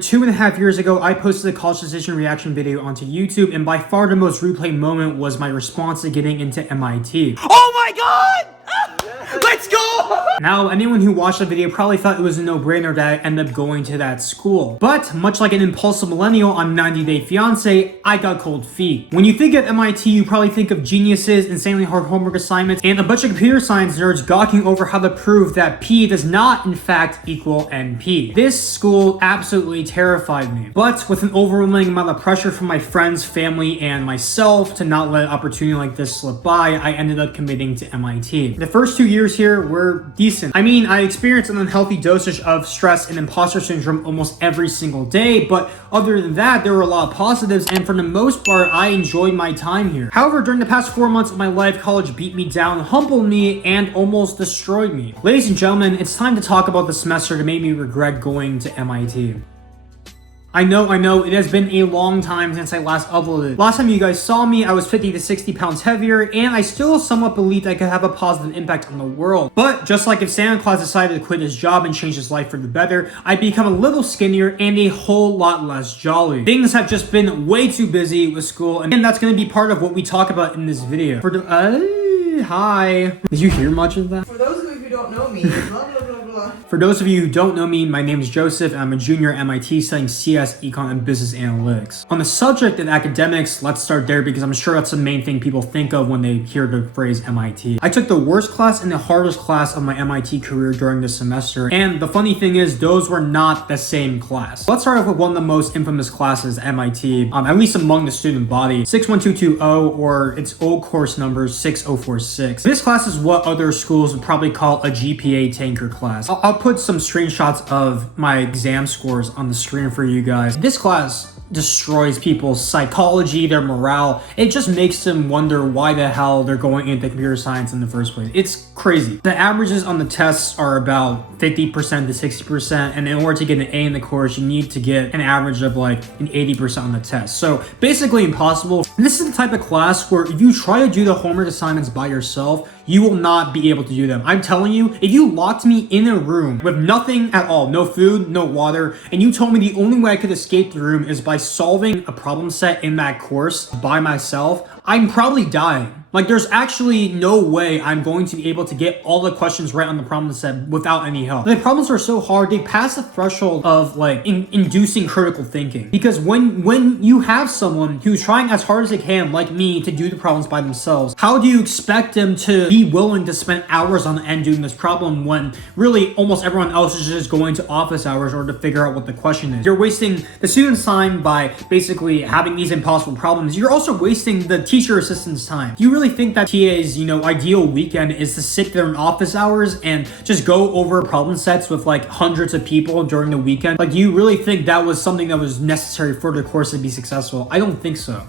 2.5 years ago, I posted a college decision reaction video onto YouTube, and by far the most replayed moment was my response to getting into MIT. Oh my god! Let's go! Now, anyone who watched the video probably thought it was a no-brainer that I ended up going to that school. But, much like an impulsive millennial on 90 Day Fiancé, I got cold feet. When you think of MIT, you probably think of geniuses, insanely hard homework assignments, and a bunch of computer science nerds gawking over how to prove that P does not, in fact, equal NP. This school absolutely terrified me. But, with an overwhelming amount of pressure from my friends, family, and myself to not let an opportunity like this slip by, I ended up committing to MIT. The first 2 years here were decent. I mean, I experienced an unhealthy dosage of stress and imposter syndrome almost every single day, but other than that, there were a lot of positives, and for the most part, I enjoyed my time here. However, during the past 4 months of my life, college beat me down, humbled me, and almost destroyed me. Ladies and gentlemen, it's time to talk about the semester that made me regret going to MIT. I know, it has been a long time since I last uploaded. Last time you guys saw me, I was 50 to 60 pounds heavier, and I still somewhat believed I could have a positive impact on the world. But just like if Santa Claus decided to quit his job and change his life for the better, I'd become a little skinnier and a whole lot less jolly. Things have just been way too busy with school, and that's gonna be part of what we talk about in this video. Hi. Did you hear much of that? For those of you who don't know me, blah, blah, blah, blah. For those of you who don't know me, my name is Joseph, and I'm a junior at MIT studying CS, Econ, and Business Analytics. On the subject of academics, let's start there because I'm sure that's the main thing people think of when they hear the phrase MIT. I took the worst class and the hardest class of my MIT career during this semester, and the funny thing is, those were not the same class. Let's start off with one of the most infamous classes at MIT, at least among the student body, 61220, or its old course number 6046. This class is what other schools would probably call a GPA tanker class. I'll put some screenshots of my exam scores on the screen for you guys. This class destroys people's psychology, their morale. It just makes them wonder why the hell they're going into computer science in the first place. It's crazy. The averages on the tests are about 50% to 60%, and in order to get an A in the course, you need to get an average of like an 80% on the test. So basically impossible. And this is the type of class where if you try to do the homework assignments by yourself, you will not be able to do them. I'm telling you, if you locked me in a room with nothing at all, no food, no water, and you told me the only way I could escape the room is by solving a problem set in that course by myself, I'm probably dying. Like, there's actually no way I'm going to be able to get all the questions right on the problem set without any help. The problems are so hard, they pass the threshold of like inducing critical thinking. Because when you have someone who's trying as hard as they can, like me, to do the problems by themselves, how do you expect them to be willing to spend hours on end doing this problem when really almost everyone else is just going to office hours or to figure out what the question is? You're wasting the student's time by basically having these impossible problems. You're also wasting the teacher assistant's time. You really think that TA's, ideal weekend is to sit there in office hours and just go over problem sets with like hundreds of people during the weekend? Like, do you really think that was something that was necessary for the course to be successful? I don't think so.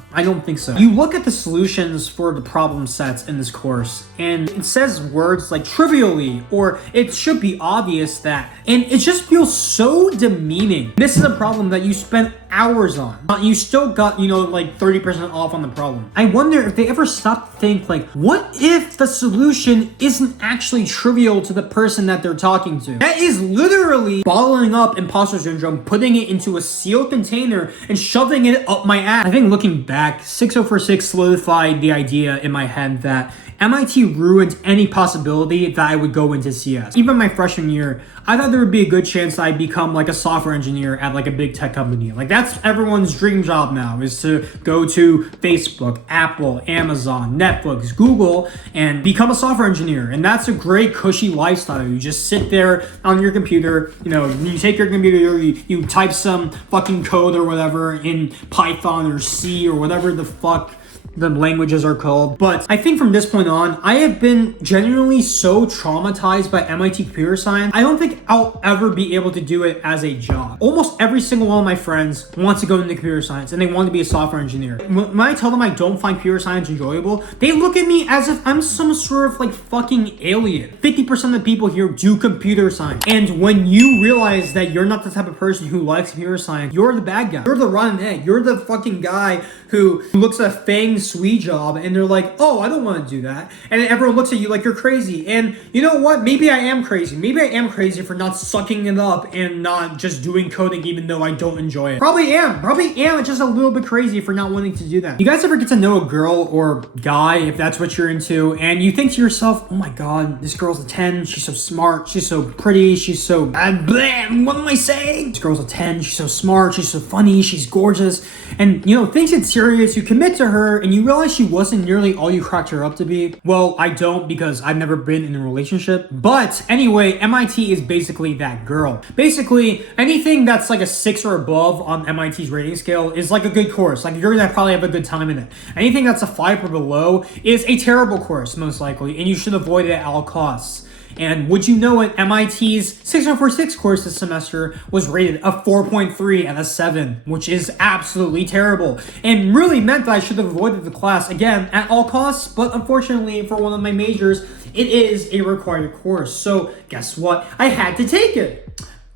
You look at the solutions for the problem sets in this course, and it says words like trivially, or it should be obvious that, and it just feels so demeaning. This is a problem that you spent hours on. You still got, like 30% off on the problem. I wonder if they ever stop to think, like, what if the solution isn't actually trivial to the person that they're talking to? That is literally bottling up imposter syndrome, putting it into a sealed container, and shoving it up my ass. I think looking back, 6046 solidified the idea in my head that MIT ruined any possibility that I would go into CS. Even my freshman year, I thought there would be a good chance that I'd become like a software engineer at like a big tech company. Like, that's everyone's dream job now, is to go to Facebook, Apple, Amazon, Netflix, Google, and become a software engineer. And that's a great cushy lifestyle. You just sit there on your computer, you take your computer, you type some fucking code or whatever in Python or C or whatever the fuck the languages are called. But I think from this point on, I have been genuinely so traumatized by MIT computer science, I don't think I'll ever be able to do it as a job. Almost every single one of my friends wants to go into computer science and they want to be a software engineer. When I tell them I don't find computer science enjoyable, they look at me as if I'm some sort of like fucking alien. 50% of the people here do computer science. And when you realize that you're not the type of person who likes computer science, you're the bad guy. You're the rotten egg. You're the fucking guy who looks at FANG's SWE job and they're like, oh, I don't want to do that. And then everyone looks at you like you're crazy. And you know what? Maybe I am crazy. Maybe I am crazy for not sucking it up and not just doing coding even though I don't enjoy it. Probably am. It's just a little bit crazy for not wanting to do that. You guys ever get to know a girl or guy, if that's what you're into, and you think to yourself, oh my God, this girl's a 10. She's so smart. She's so pretty. She's so... what am I saying? This girl's a 10. She's so smart. She's so funny. She's gorgeous. And, you know, things get serious. You commit to her and you realize she wasn't nearly all you cracked her up to be. Well, I don't because I've never been in a relationship. But anyway, MIT is basically that girl. Basically, anything that's like a 6 or above on MIT's rating scale is like a good course. Like you're gonna probably have a good time in it. Anything that's a 5 or below is a terrible course, most likely, and you should avoid it at all costs. And would you know it, MIT's 6046 course this semester was rated a 4.3 out of 7, which is absolutely terrible. And really meant that I should have avoided the class, again, at all costs, but unfortunately for one of my majors, it is a required course. So guess what? I had to take it.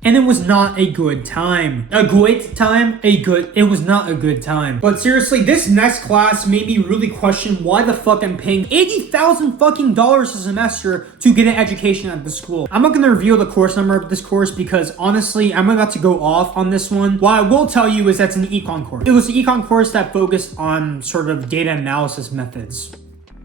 And it was not a good time. It was not a good time. But seriously, this next class made me really question why the fuck I'm paying $80,000 fucking dollars a semester to get an education at the school. I'm not gonna reveal the course number of this course because honestly, I'm about to go off on this one. What I will tell you is that's an econ course. It was an econ course that focused on sort of data analysis methods.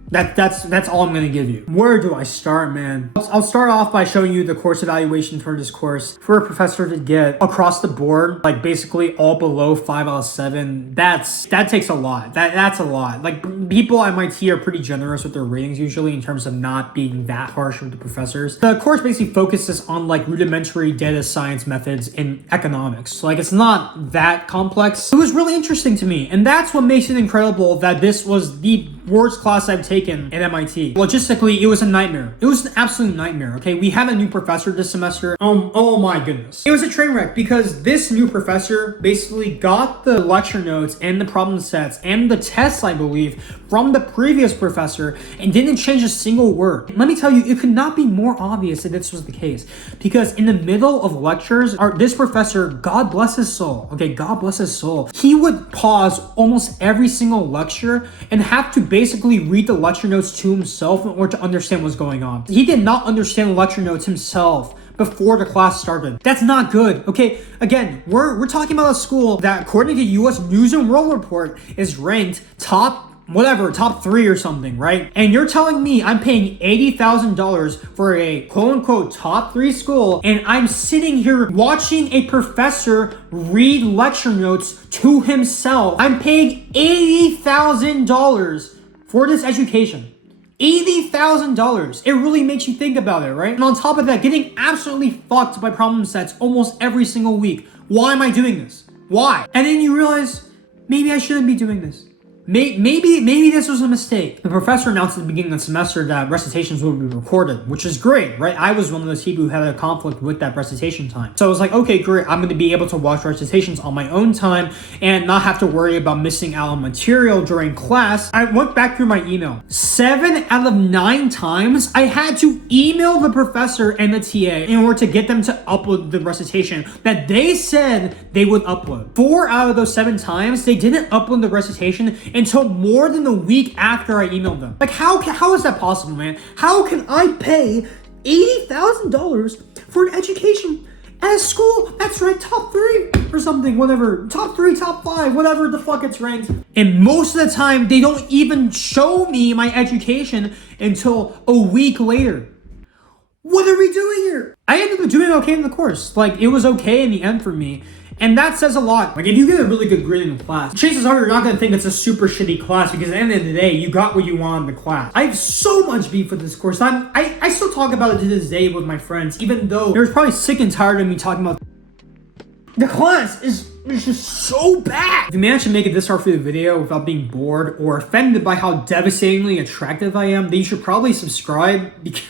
That's all I'm gonna give you. Where do I start, man? I'll start off by showing you the course evaluation for this course. For a professor to get across the board, like basically all below 5 out of 7, that takes a lot. That's a lot. Like people at MIT are pretty generous with their ratings usually in terms of not being that harsh with the professors. The course basically focuses on like rudimentary data science methods in economics. So, like it's not that complex. It was really interesting to me, and that's what makes it incredible that this was the worst class I've taken at MIT. Logistically, it was a nightmare. It was an absolute nightmare, okay? We had a new professor this semester. Oh my goodness. It was a train wreck because this new professor basically got the lecture notes and the problem sets and the tests, I believe, from the previous professor and didn't change a single word. Let me tell you, it could not be more obvious that this was the case because in the middle of lectures, this professor, God bless his soul, okay, God bless his soul, he would pause almost every single lecture and have to basically read the lecture notes to himself in order to understand what's going on. He did not understand the lecture notes himself before the class started. That's not good, okay? Again, we're talking about a school that, according to US News and World Report, is ranked top 3 or something, right? And you're telling me I'm paying $80,000 for a quote-unquote top 3 school, and I'm sitting here watching a professor read lecture notes to himself. I'm paying $80,000 for this education. $80,000. It really makes you think about it, right? And on top of that, getting absolutely fucked by problem sets almost every single week. Why am I doing this? Why? And then you realize, maybe I shouldn't be doing this. Maybe this was a mistake. The professor announced at the beginning of the semester that recitations would be recorded, which is great, right? I was one of those people who had a conflict with that recitation time. So I was like, okay, great. I'm going to be able to watch recitations on my own time and not have to worry about missing out on material during class. I went back through my email. 7 out of 9 times, I had to email the professor and the TA in order to get them to upload the recitation that they said they would upload. 4 out of those 7 times, they didn't upload the recitation until more than a week after I emailed them. Like, how is that possible, man? How can I pay $80,000 for an education at a school that's ranked top 3 or something, whatever, top 3, top 5, whatever the fuck it's ranked? And most of the time, they don't even show me my education until a week later. What are we doing here? I ended up doing okay in the course. Like, it was okay in the end for me. And that says a lot. Like, if you get a really good grade in the class, chances are you're not going to think it's a super shitty class because at the end of the day, you got what you want in the class. I have so much beef with this course. I still talk about it to this day with my friends, even though they're probably sick and tired of me talking about the class is just so bad. If you manage to make it this far through the video without being bored or offended by how devastatingly attractive I am, then you should probably subscribe because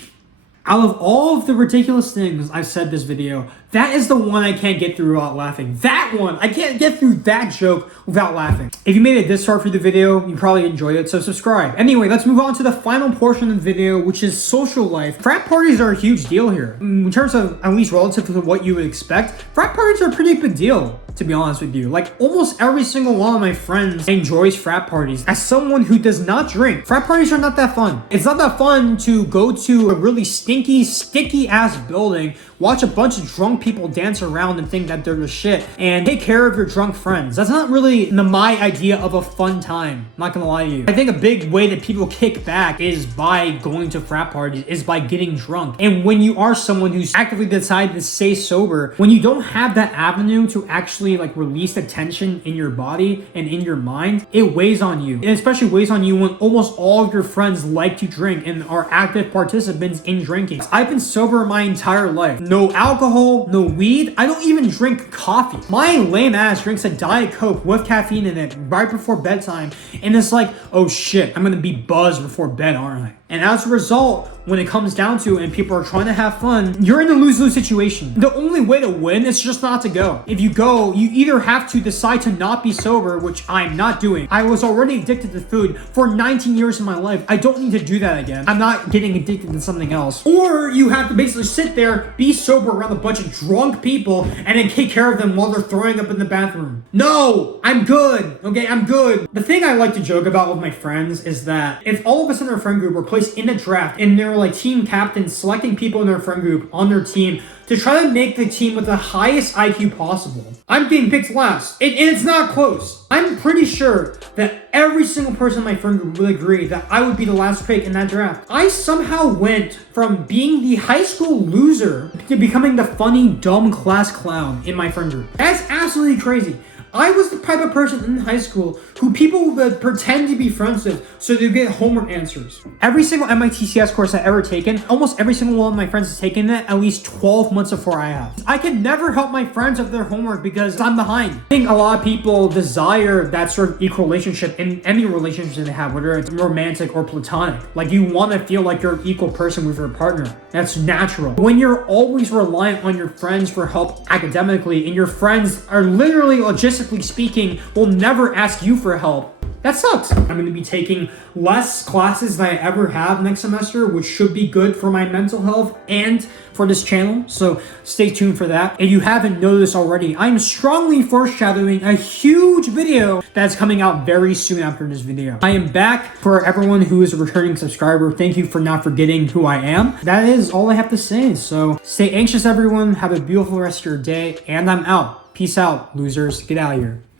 out of all of the ridiculous things I've said this video, that is the one I can't get through without laughing. That one, I can't get through that joke without laughing. If you made it this far through the video, you probably enjoyed it, so subscribe. Anyway, let's move on to the final portion of the video, which is social life. Frat parties are a huge deal here. In terms of, at least relative to what you would expect, frat parties are a pretty big deal. to be honest with you. Like, almost every single one of my friends enjoys frat parties. As someone who does not drink, frat parties are not that fun. It's not that fun to go to a really stinky, sticky ass building, watch a bunch of drunk people dance around and think that they're the shit, and take care of your drunk friends. That's not really my idea of a fun time. I'm not gonna lie to you. I think a big way that people kick back is by going to frat parties, is by getting drunk. And when you are someone who's actively decided to stay sober, when you don't have that avenue to actually like release the tension in your body and in your mind, it weighs on you. It especially weighs on you when almost all of your friends like to drink and are active participants in drinking. I've been sober my entire life. No alcohol, no weed. I don't even drink coffee. My lame ass drinks a Diet Coke with caffeine in it right before bedtime, and it's like, oh shit, I'm gonna be buzzed before bed, aren't I? And as a result, when it comes down to it and people are trying to have fun, you're in a lose-lose situation. The only way to win is just not to go. If you go, you either have to decide to not be sober, which I'm not doing. I was already addicted to food for 19 years of my life. I don't need to do that again. I'm not getting addicted to something else. Or you have to basically sit there, be sober around a bunch of drunk people, and then take care of them while they're throwing up in the bathroom. No, I'm good. Okay, I'm good. The thing I like to joke about with my friends is that if all of us in our friend group were placed in a draft and they're like team captains selecting people in their friend group on their team to try to make the team with the highest IQ possible, I'm getting picked last. And it's not close. I'm pretty sure that every single person in my friend group will agree that I would be the last pick in that draft. I somehow went from being the high school loser to becoming the funny, dumb class clown in my friend group. That's absolutely crazy. I was the type of person in high school who people would pretend to be friends with so they get homework answers. Every single MIT CS course I've ever taken, almost every single one of my friends has taken it at least 12 months before I have. I can never help my friends with their homework because I'm behind. I think a lot of people desire that sort of equal relationship in any relationship they have, whether it's romantic or platonic. Like, you want to feel like you're an equal person with your partner. That's natural. When you're always reliant on your friends for help academically, and your friends are literally, logistically speaking, will never ask you for help, that sucks. I'm going to be taking less classes than I ever have next semester, which should be good for my mental health and for this channel, so stay tuned for that. If you haven't noticed already, I'm strongly foreshadowing a huge video that's coming out very soon after this video. I am back. For everyone who is a returning subscriber, thank you for not forgetting who I am. That is all I have to say, so stay anxious, everyone. Have a beautiful rest of your day, and I'm out. Peace out, losers. Get out of here.